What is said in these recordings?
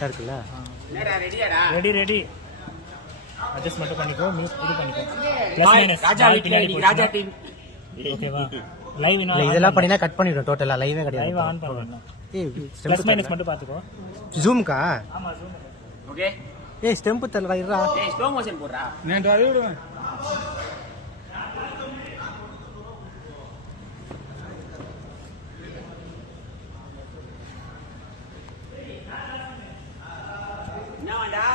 கரெக்டாக இருக்குல்ல? Ready ready. Adjust மட்டும் பண்ணிக்கோ, மியூட் இது பண்ணிக்கோ. ராஜா டீம் ஓகேவா? லைவ் இல்லை இதெல்லாம் பண்ணினா கட் பண்ணிவிடும் டோட்டலாக. லைவே கிடையாது. லைவ் ஆன் பண்ணணும். ஏய் ப்ளஸ் மைனஸ் மட்டும் பார்த்துக்கோ. ஜூம்க்கா? ஆமா ஜூம். ஓகே. ஏய் ஸ்டெம்பு தள்ளடா இருடா. ஏய் ஸ்லோ மோஷன் போடுறா. நான் அதை விடுவேன்.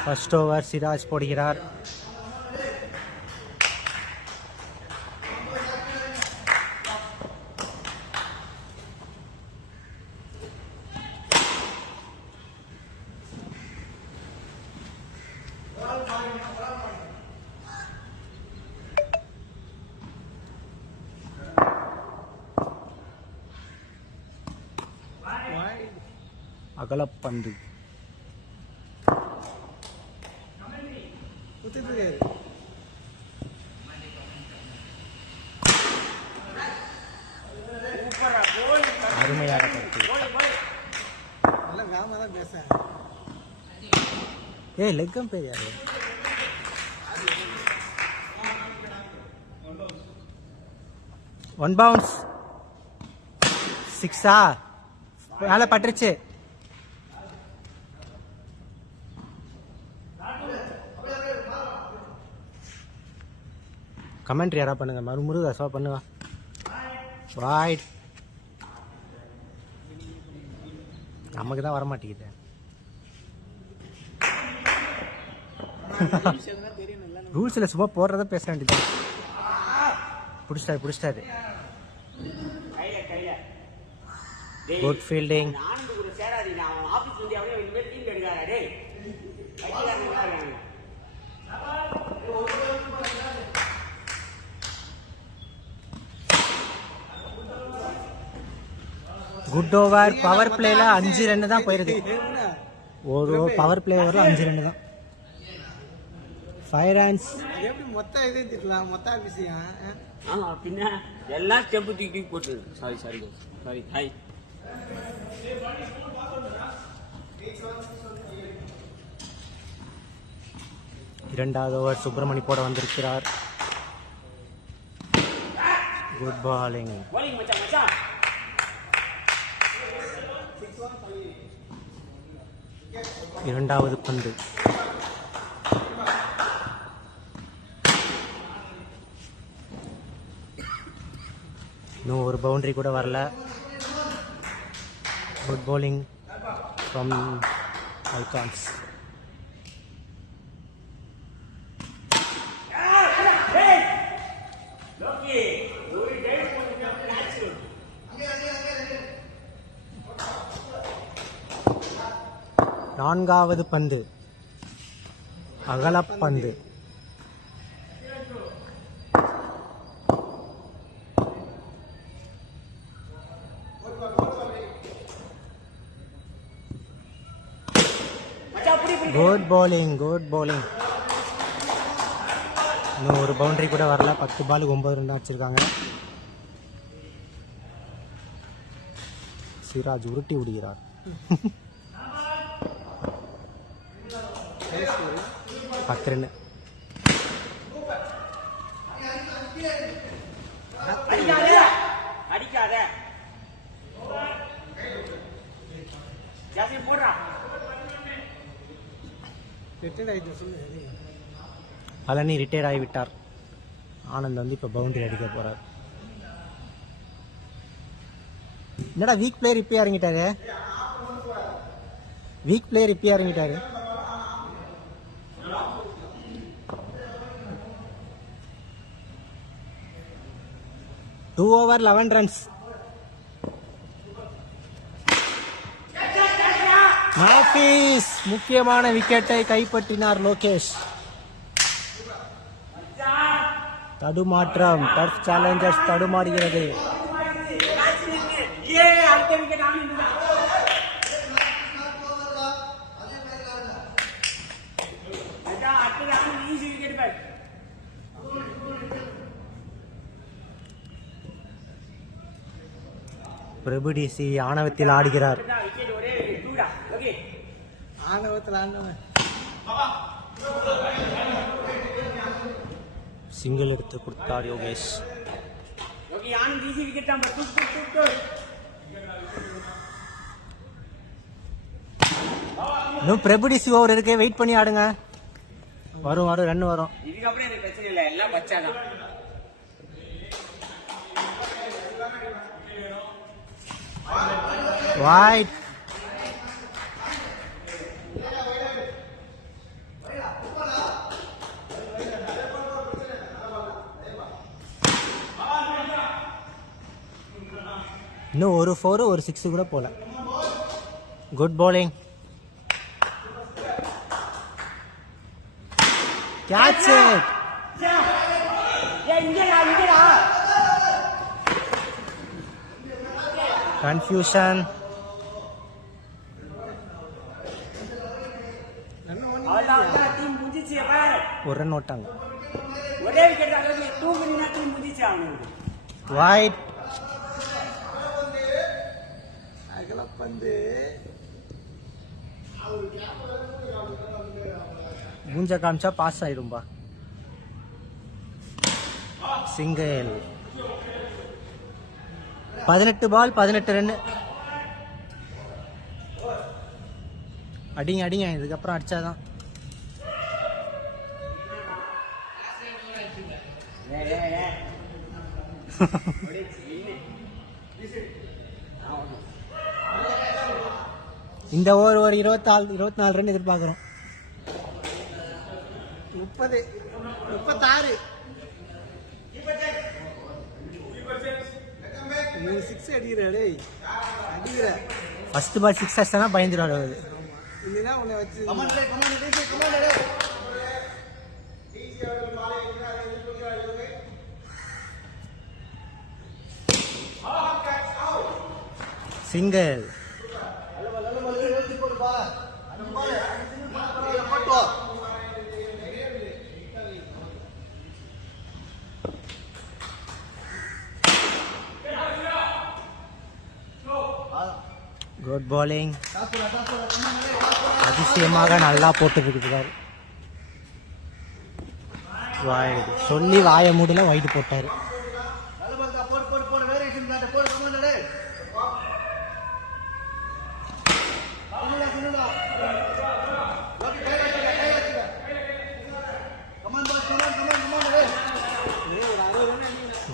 ஃபர்ஸ்ட் ஓவர் சிராஜ் போடுகிறார். அகலப்பந்து. அருமையாக ஏய் லெக்கம் பெரியாரு. One bounce. சிக்ஸா? மேலே பட்டுருச்சு. கமெண்ட்ரி யாரா பண்ணுங்க. முருகதாசா பண்ணுவா. வாய்ட். நமக்கு தான் வர மாட்டேங்குது. ரூல்ஸ்ல சும்மா போடுறத பேச வேண்டியது. பிடிச்சிட்டாரு. Good fielding. Good over. Power பிளேல 5 ரன் தான் போயிருக்கு. ஒரு பவர் பிளே ஓவரில் 5 ரன் தான். 5 ரன்ஸ். எப்படி மொத்தம் இதே திட்டலாம் மொத்த விஷயம். ஆமா பின்ன எல்லாம் ஸ்டெப் தூக்கி போட்டு. Sorry hi. இரண்டாவது ஓவர் சுப்பிரமணி போட வந்திருக்கிறார். குட் பாலிங். இரண்டாவது பந்து. இன்னும் ஒரு பவுண்டரி கூட வரல. Good bowling from icons. நான்காவது பந்து அகலப்பந்து. Good bowling. இன்னும் ஒரு பவுண்டரி கூட வரல. 10 பாலுக்கு 9 ரன் அடிச்சிருக்காங்க. சிராஜ் உருட்டி விடுகிறார். 10 ரன். அடிக்காத பழனி ரிட்டையர்ட் ஆகிவிட்டார். ஆனந்த் வந்து இப்போ பவுண்டரி அடிக்க போறார். என்னடா வீக் பிளேயர் இப்பயே இறங்கிட்டாரு. 2 over 11 runs. நாஃபீஸ் முக்கியமான விக்கெட்டை கைப்பற்றினார் லோகேஷ். தடுமாற்றம். டர்ஃப் சேலஞ்சர்ஸ் தடுமாறுகிறது. பிரபு டிசி ஆணவத்தில் ஆடுகிறார். ஆணவத்தில் ஆண்டவன். சிங்கிள் எடுத்து கொடுத்தார் யோகேஷ். இன்னும் பிரபுடிசி ஓவர் இருக்கு, வெயிட் பண்ணி ஆடுங்க. வரும் வரும், ரன் வரும். இதுக்கப்புறம் எனக்கு பிரச்சனை இல்லை, எல்லாம் பச்சாதான். Wide. இன்னும் ஒரு 4 ஒரு 6 கூட போல. Good bowling. Catch it. Confusion. ஒரு ரன் ஓட்டாங்க. ஒரே விக்கெட் அளவுக்கு தூங்குனீங்கன்னா டீம் முடிச்சு ஆகணும். வைட். அகலப்பந்து மூஞ்ச காமிச்சா பாஸ் ஆயிடும்பா. சிங்கிள். 18 பால் 18 ரன். அடிங்க அடிங்க, இதுக்கப்புறம் அடிச்சாதான். இந்த ஓவர் ஒரு 24 ரன் எதிர்பார்க்கிறோம். 30 36 நீ 6 அடிக்கிற டேய், அடிக்கிற. ஃபர்ஸ்ட் பால் 6 அடிச்சா பயந்துருவாரு அவரு. இல்லைன்னா உன்னை வச்சு சிங்கிள். Good bowling. அதிசயமாக நல்லா போட்டுருக்கிறார். வைட். சொல்லி வாய மூடல, வைடு போட்டாரு.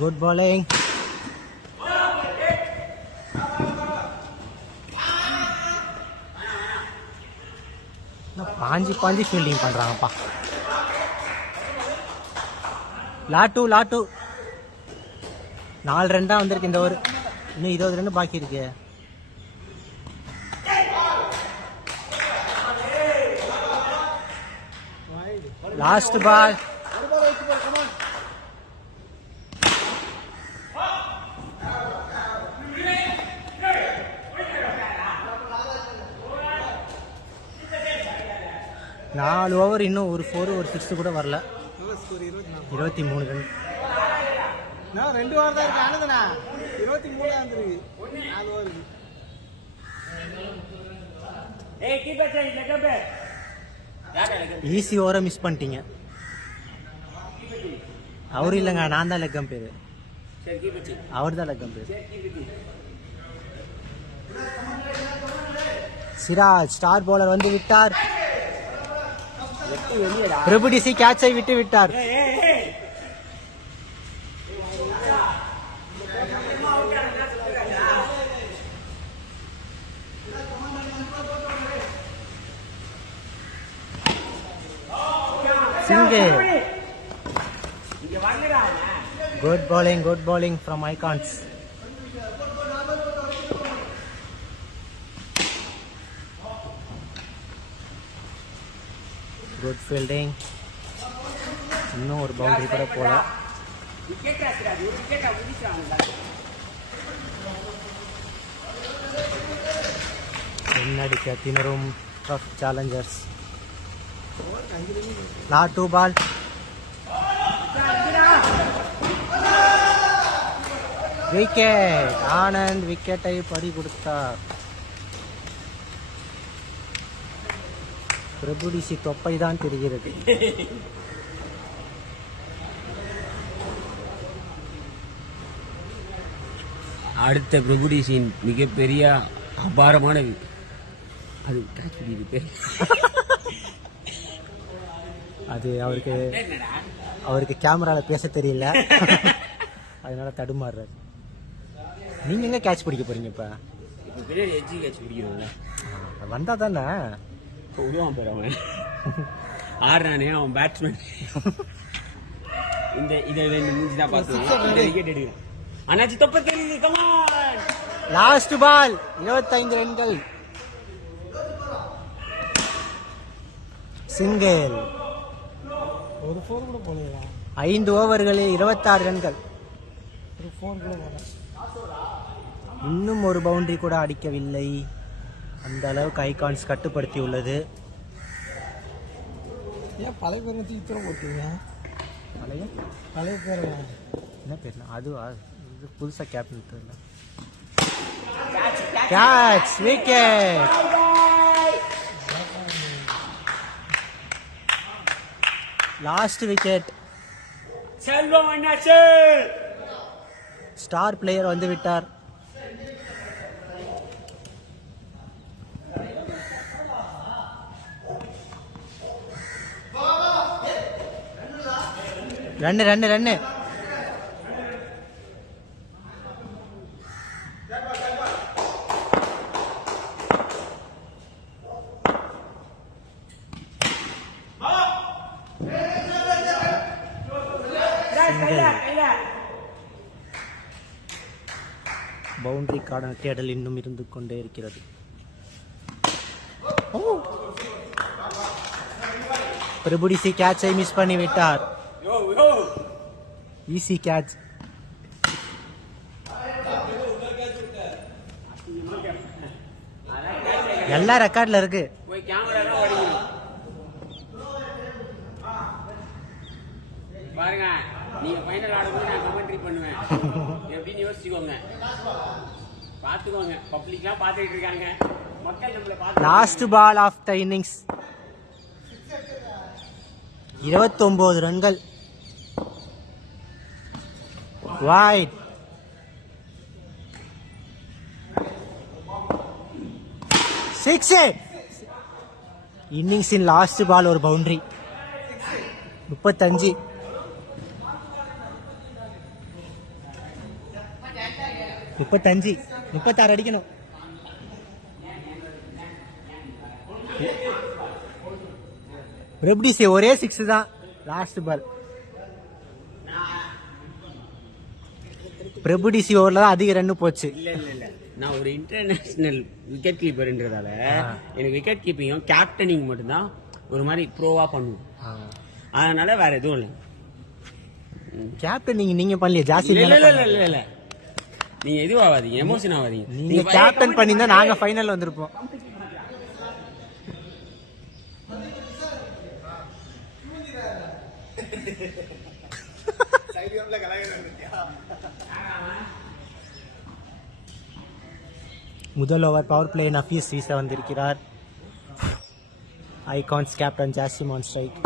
Good bowling. பாஞ்சி ஃபீல்டிங் பண்றாங்கப்பா. லாட்டு 4 ரன் தான் வந்திருக்கு இந்த ஓவர். இன்னும் 20 ரன் பாக்கி இருக்கு. Last ball. நாலு ஓவர், இன்னும் ஒரு 4 ஒரு 6 கூட வரல. 23 ரன். நான் 2 ஓவர் தான் இருக்கு. ஆனதுண்ணா 23 தான் இருக்கு. 4 ஓவர் இருக்கு. ஈஸி ஓவரை மிஸ் பண்ணிட்டீங்க. அவரு இல்லைங்க, நான் தான் லெக்கம் பேரு. அவர் தான் லெக்கம் பேரு. சிராஜ் ஸ்டார் பவுலர் வந்து விட்டார். பிரபுடிசி கேட்சை விட்டு விட்டார். Single. Good bowling from Icons. Good fielding. இன்னும் ஒரு பவுண்டரி கூட போல. என்னடிக்க திணறும் challengers. Last 2 ball. Wicket. Anand விக்கெட்டை பறி கொடுத்தார். பிரபுடிசி தொப்பை தான் தெரிகிறது. அடுத்த பிரபுடிசின் மிகப்பெரிய அபாரமான அது catch பிடிக்குது. அது அவருக்கு கேமரால பேச தெரியல, அதனால தடுமாறுறாரு. நீங்க எங்க கேட்ச் பிடிக்க போறீங்க இப்ப? இப்போ பின்னாடி எஜ்ஜி கேட்ச் பிடிக்கிறோம்ல, வந்தா தானே இப்போ விடுவான் பேர் அவன். ஆடுறானே அவன் பேட்ஸ்மேன். இதை மூஞ்சி தான் பார்த்துருவோம். இந்த விக்கெட் எடுக்கிறோம். அண்ணாச்சி தொப்பை தெரியுது. கமான். லாஸ்ட் பால் 25 ரன்கள். சிங்கிள். ஒரு 4 கூட போகலையா? 5 ஓவர்களில் 26 ரன்கள். ஒரு 4 கூட போகல. இன்னும் ஒரு பவுண்டரி கூட அடிக்கவில்லை. அந்த அளவுக்கு ஐகான்ஸ் கட்டுப்படுத்தி உள்ளது. ஏன் பழைய பேர் வச்சு இத்தனை போட்டீங்க? பழைய பேர் என்ன பேர்? அதுவா? இது புதுசா கேப்டன் தெரியல. Catch, wicket. Last wicket. Selvam அண்ணாச்சி. ஸ்டார் பிளேயர் வந்து விட்டார். Run run run. பவுண்டரிக்கான தேடல் இன்னும் இருந்து கொண்டே இருக்கிறது. பிரபுடிசி கேட்சை மிஸ் பண்ணி விட்டார். Easy catch. எல்லா ரெக்கார்ட்ல இருக்கு. போய் கேமரா ஓடிக்கணும் பாருங்க. நீங்க ஃபைனல் ஆடும்போது நான் கமெண்ட்ரி பண்ணுவேன் எப்படின்னு யோசிச்சுக்கோங்க, பாத்துக்கோங்க. பப்ளிக்லாம் பாத்துக்கிட்டு இருக்காங்க, மக்கள் நம்மள பாத்து. Last ball of the innings. 29 ரன்கள். வைட். சிக்ஸ். இன்னிங்ஸின் லாஸ்ட் பால் ஒரு பவுண்டரி. 35. 36 அடிக்கணும். பிரபுடிசி ஒரே 6 தான் லாஸ்ட் பால். பிரபுடிசி ஓவர்ல தான் அதிக ரன் போச்சு. இல்ல நான் ஒரு இன்டர்நேஷனல் விக்கெட் கீப்பர்ன்றதால எனக்கு விக்கெட் கீப்பிங்கும் கேப்டனிங் மட்டும்தான் ஒரு மாதிரி ப்ரோவா பண்ணுவோம். அதனால வேற எதுவும் இல்லை. கேப்டன் நீங்க பண்ணலையே ஜாஸ்தி. இல்ல நீங்க எதுவும் ஆகாதீங்க, எமோஷன் ஆகாதீங்க. நீங்க கேப்டன் பண்ணிருந்தா நாங்க ஃபைனல் வந்திருப்போம். முதல் ஓவர் பவர் பிளே நஃபீஸ் வீச வந்திருக்கிறார். Icons captain Jasim on strike.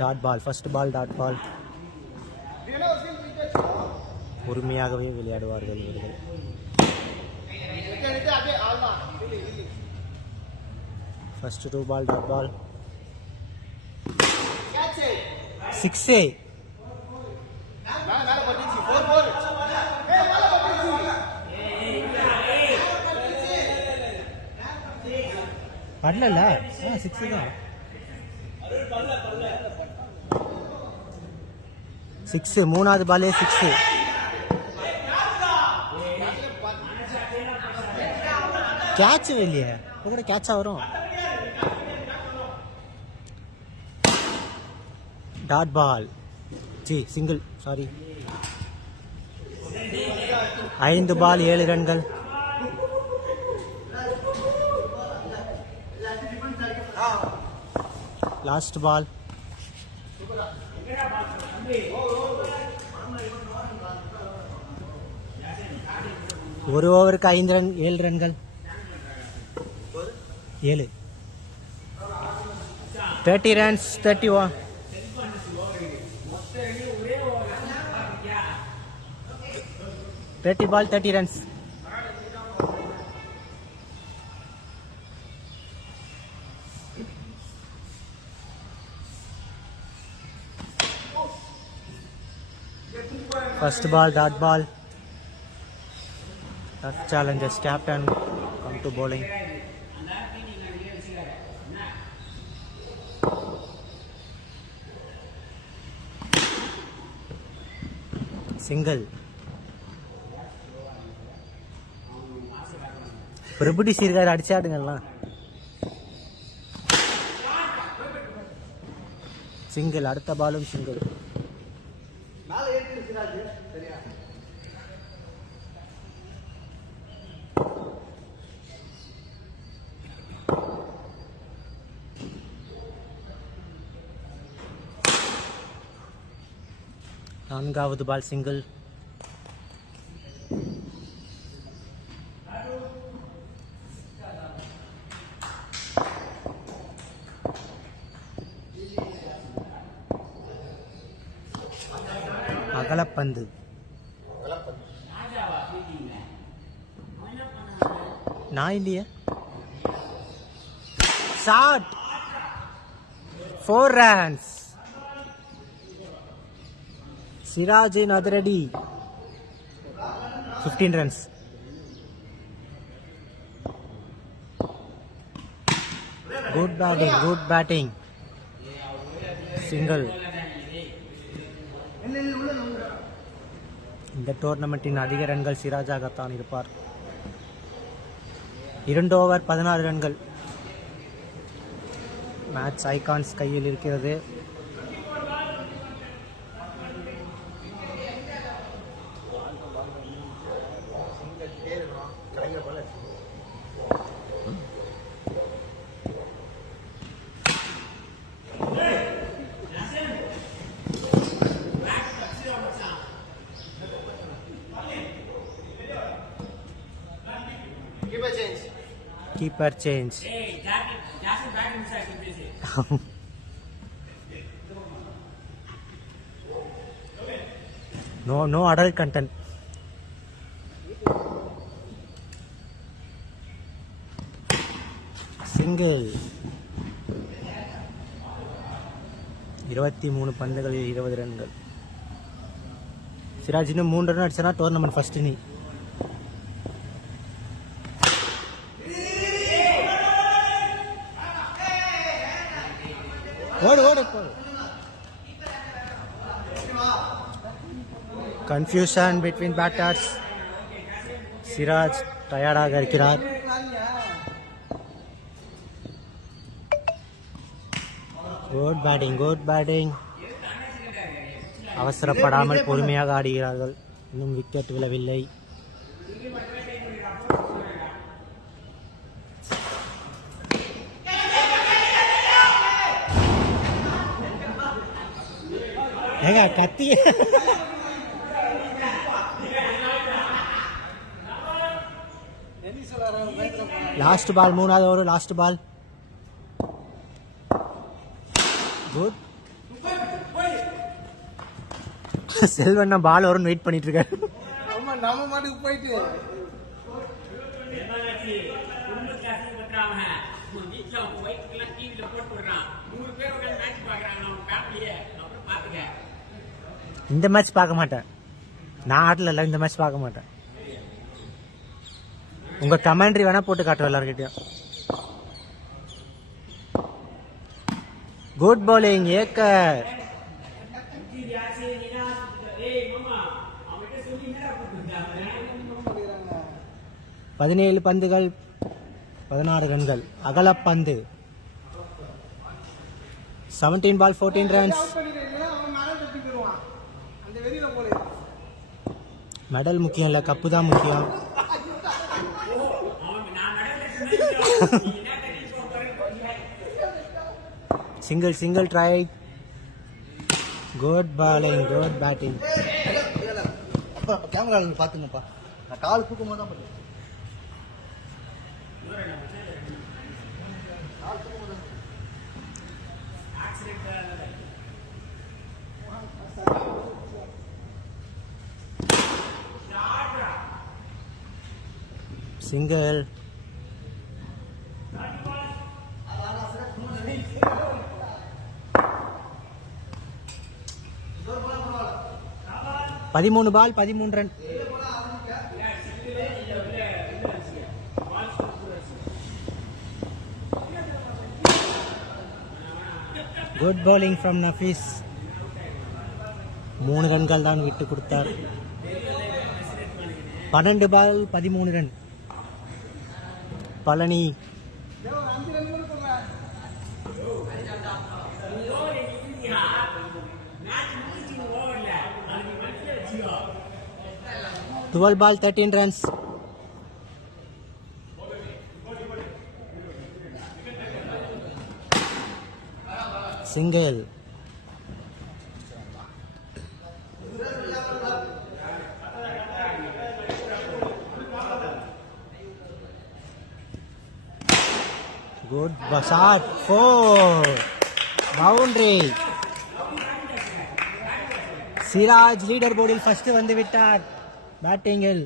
Dot ball. First ball dot ball. பொறுமையாகவே விளையாடுவார்கள் இவர்கள். First 2 ball dot ball. 6. படல 6 தான். 6 மூணாவது பாலே 6. கேட்ச் இல்லையே, இப்போ கேட்சா வரும். Dot ball. Single. Sorry. 5 ball 7 ரன்கள். Last ball. ஒரு ஓவருக்கு 5 ரன் 7 ரன்கள் 7 30 runs 31 30 ball 30 runs. First ball, dot ball. Tough challenges. Captain come to bowling. Single. பிரபுடி சீர்கார் அடிச்சாடுங்கலாம். சிங்கிள். அடுத்த பாலும் சிங்கிள். நான்காவது பால் சிங்கிள். அகலப்பந்து. நான் இல்லையே. Shot 4 runs. சிராஜின் அதிரடி 15 runs. Good batting. Single. இந்த டோர்னமெண்ட்டின் அதிக ரன்கள் சிராஜாகத்தான் இருப்பார். 2 ஓவர் 16 ரன்கள். மேட்ச் ஐகான்ஸ் கையில் இருக்கிறது. Keeper change. No adult content. Single. 23 பந்துகளில் 20 ரன்கள். சிராஜ் இன்னும் 3 ரன் அடிச்சனா டோர்னமெண்ட் ஃபர்ஸ்ட் நீ. ஓடு. Confusion between batters. சிராஜ் டயர்டாக இருக்கிறார். Good batting. அவசரப்படாமல் பொறுமையாக ஆடுகிறார்கள். இன்னும் விக்கெட் விழவில்லை. ஏங்க கத்தி. லாஸ்ட் பால், 3வது ஓவர் லாஸ்ட் பால். குட். செல்வண்ணா பால் வரும்னு வெயிட் பண்ணிட்டு இருக்காரு. நம்ம மாட்டுக்கு போயிட்டு இந்த மேட்ச் பார்க்க மாட்டேன். நான் ஆடல இல்ல, இந்த மேட்ச் பார்க்க மாட்டேன். உங்க கமெண்ட்ரி வேணா போட்டு காட்டுறேன் எல்லார்கிட்டயும். Good bowling acre. 17 பந்துகள் 16 ரன்கள். அகலப்பந்து. 17 ball 14 runs. மெடல் முக்கியம் இல்ல, கப்பு தான் முக்கியம். Single try. Good bowling, good batting. Camera பாத்துங்கப்பா. நான் கால் தூக்கும் போது தான் பண்ணுவேன். சிங்கிள். பதிமூணு பால் 13 ரன். குட் bowling ஃப்ரம் நஃபீஸ். 3 ரன்கள் தான் விட்டு கொடுத்தார். 12 ball 13 run. Palani twelve ball 13 runs. Single. Good shot. 4 boundary. Siraj leader போர்டில் ஃபர்ஸ்ட் வந்து விட்டார் பேட்டிங்கில்.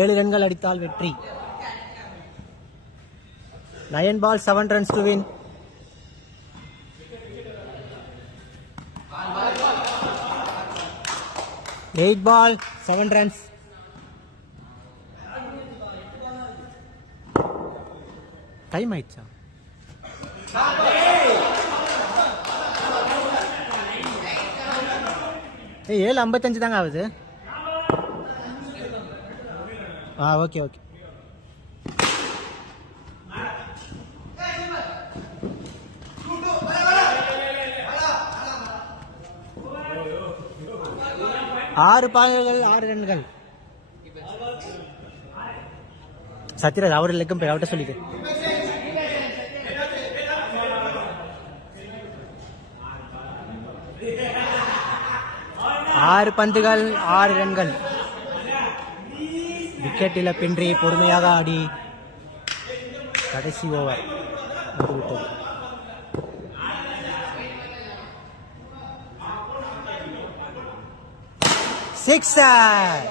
ஏழு ரன்கள் அடித்தால் வெற்றி. 9 ball 7 runs to win. Eight ball 7 runs. Time ஆயிடுச்சா? 7:55 தாங்க ஆகுது. ஓகே. ஆறு பால்கள் 6 ரன்கள். சத்யராஜ் அவர் லெக்கம் போய் அவர்கிட்ட சொல்லிக்க. 6 பந்துகள் 6 ரன்கள். விக்கெட் இழப்பின்றி பொறுமையாக ஆடி கடைசி ஓவர் வந்துவிட்டது. சிக்ஸர்.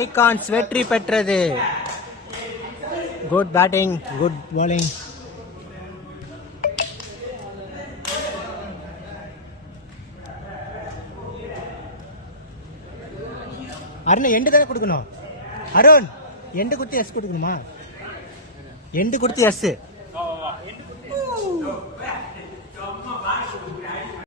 ஐகான்ஸ் வெற்றி பெற்றது. Good batting, good bowling. Arun end தானே கொடுக்கணும். அருண் எண்டு கொடுத்து எஸ் கொடுக்கணுமா? எண்டு கொடுத்து எஸ்.